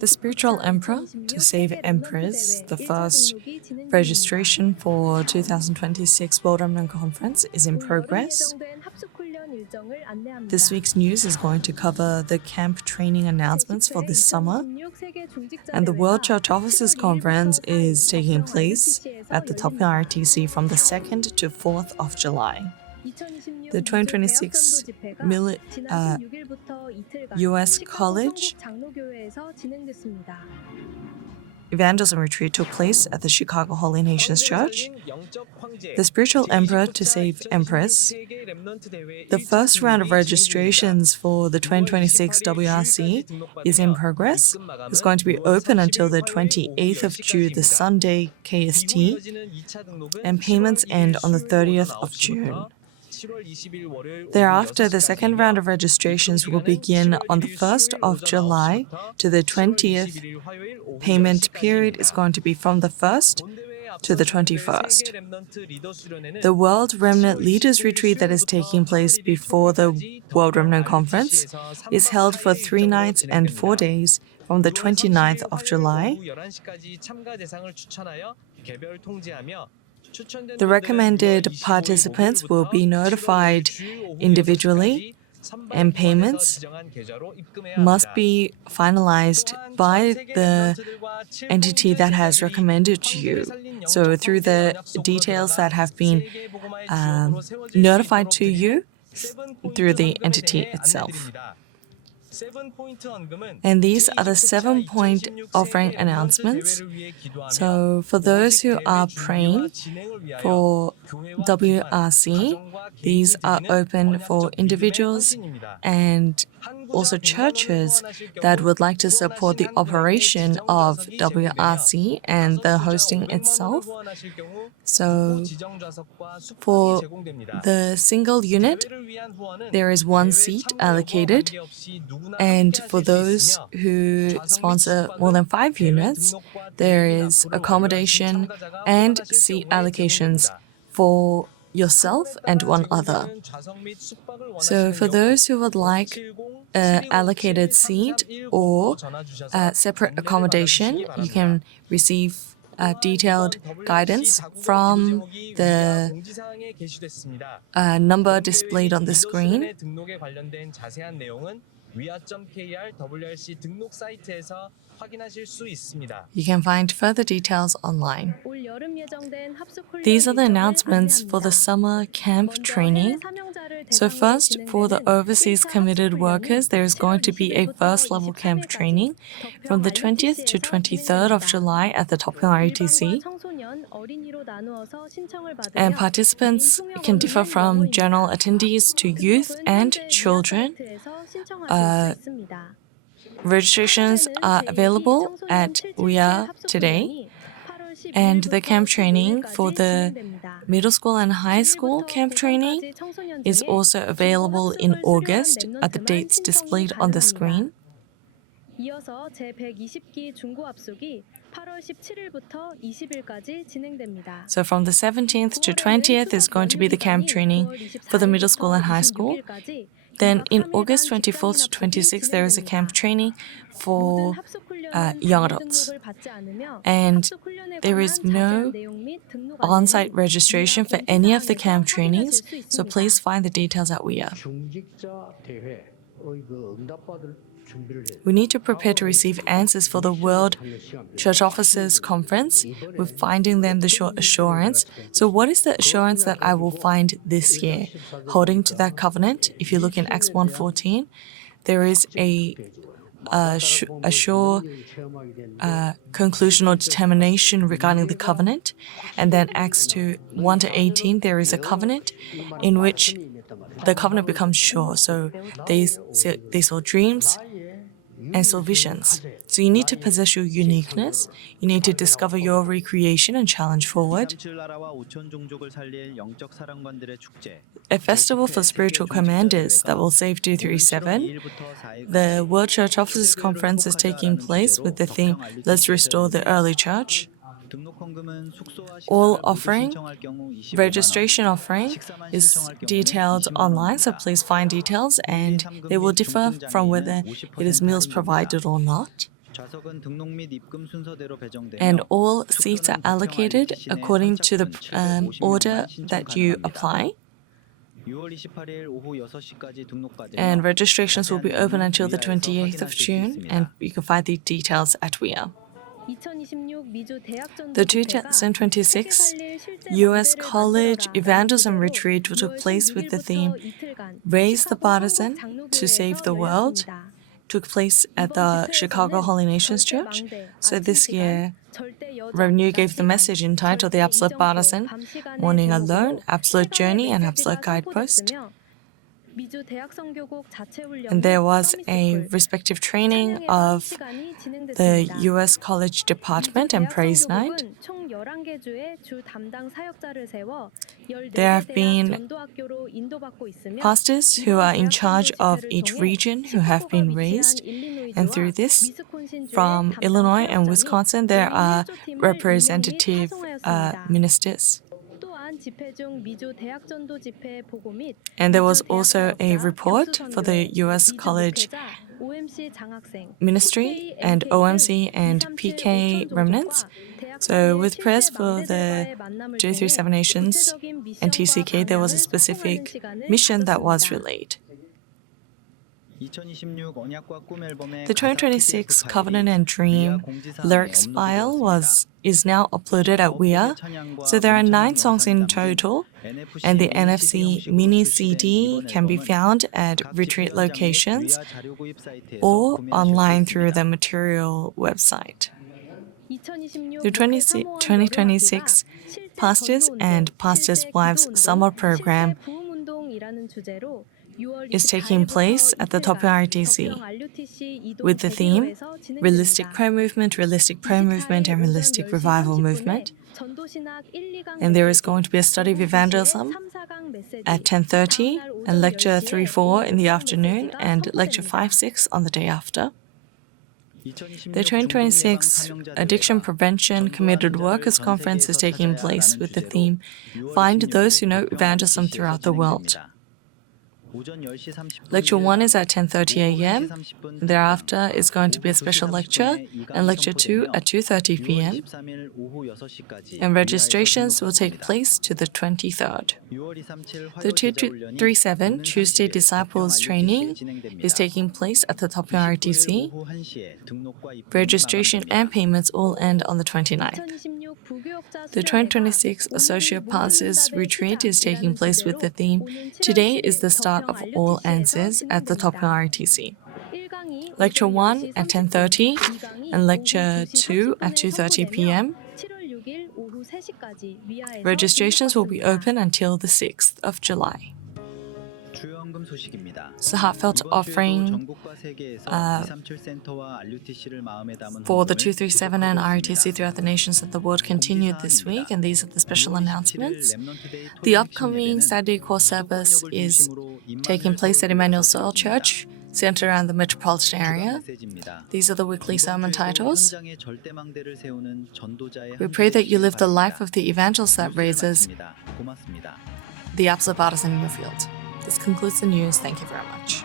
The Spiritual Emperor to Save Emperors, the first registration for 2026 World Remnant Conference is in progress. This week's news is going to cover the camp training announcements for this summer. And the World Church Officers Conference is taking place at the Tokyo RTC from the 2nd to 4th of July. The 2026 U.S. College Evangelism Retreat took place at the Chicago Holy Nations Church. The Spiritual Emperor to Save Empress. The first round of registrations for the 2026 WRC is in progress. It's going to be open until the 28th of June, the Sunday KST, and payments end on the 30th of June. Thereafter, the second round of registrations will begin on the 1st of July to the 20th. Payment period is going to be from the 1st to the 21st. The World Remnant Leaders Retreat that is taking place before the World Remnant Conference is held for 3 nights and 4 days from the 29th of July. The recommended participants will be notified individually, and payments must be finalized by the entity that has recommended to you. So through the details that have been notified to you through the entity itself. And these are the 7-point offering announcements. So for those who are praying for WRC, these are open for individuals and also churches that would like to support the operation of WRC and the hosting itself. So for the single unit, there is 1 seat allocated. And for those who sponsor more than 5 units, there is accommodation and seat allocations for yourself and 1 other. So for those who would like an allocated seat or separate accommodation, you can receive detailed guidance from the number displayed on the screen. You can find further details online. These are the announcements for the summer camp training. So first, for the overseas committed workers, there is going to be a first-level camp training from the 20th to 23rd of July at the Tokyo RTC. And participants can differ from general attendees to youth and children. Registrations are available at WIA today. And the camp training for the middle school and high school camp training is also available in August at the dates displayed on the screen. So from the 17th to 20th is going to be the camp training for the middle school and high school. Then in August 24th to 26th, there is a camp training for young adults. And there is no on-site registration for any of the camp trainings, so please find the details at WIA. We need to prepare to receive answers for the World Church Officers Conference with finding them the short assurance. So what is the assurance that I will find this year? Holding to that covenant, if you look in Acts 1:14, there is a sure conclusion or determination regarding the covenant. And then Acts 1 to 18, there is a covenant in which the covenant becomes sure. So they saw dreams and saw visions. So you need to possess your uniqueness. You need to discover your recreation and challenge forward. A festival for spiritual commanders that will save 237. The World Church Officers Conference is taking place with the theme, Let's Restore the Early Church. All offering, registration offering is detailed online, so please find details, and they will differ from whether it is meals provided or not. And all seats are allocated according to the order that you apply. And registrations will be open until the 28th of June, and you can find the details at WIA. The 2026 U.S. College Evangelism Retreat took place with the theme Raise the Partisan to Save the World. Took place at the Chicago Holy Nations Church. So this year, Revenue gave the message entitled The Absolute Partisan, Morning Alone, Absolute Journey, and Absolute Guidepost. And there was a respective training of the U.S. College Department and Praise Night. There have been pastors who are in charge of each region who have been raised, and through this, from Illinois and Wisconsin, there are representative ministers. And there was also a report for the U.S. College Ministry and OMC and PK remnants. So with prayers for the 237 nations and TCK, there was a specific mission that was relayed. The 2026 Covenant and Dream lyrics file is now uploaded at WIA. So there are 9 songs in total, and the NFC mini CD can be found at retreat locations or online through the material website. The 2026 Pastors and Pastors' Wives Summer Program is taking place at the Top RTC with the theme Realistic Prayer Movement, and Realistic Revival Movement. And there is going to be a study of evangelism at 10:30 and lecture 3-4 in the afternoon and lecture 5-6 on the day after. The 2026 Addiction Prevention Committed Workers Conference is taking place with the theme Find Those Who Know Evangelism Throughout the World. Lecture 1 is at 10:30 a.m. Thereafter is going to be a special lecture, and lecture 2 at 2:30 p.m. And registrations will take place to the 23rd. The 237 Tuesday Disciples Training is taking place at the Top RTC. Registration and payments all end on the 29th. The 2026 Associate Pastors Retreat is taking place with the theme Today is the Start of All Answers at the Top RTC. Lecture 1 at 10:30 and Lecture 2 at 2:30 p.m. Registrations will be open until the 6th of July. It's a heartfelt offering for the 237 and RTC throughout the nations of the world continued this week, and these are the special announcements. The upcoming Saturday core service is taking place at Emmanuel Seoul Church, centered around the metropolitan area. These are the weekly sermon titles. We pray that you live the life of the evangelist that raises the absolute partisan in your field. This concludes the news. Thank you very much.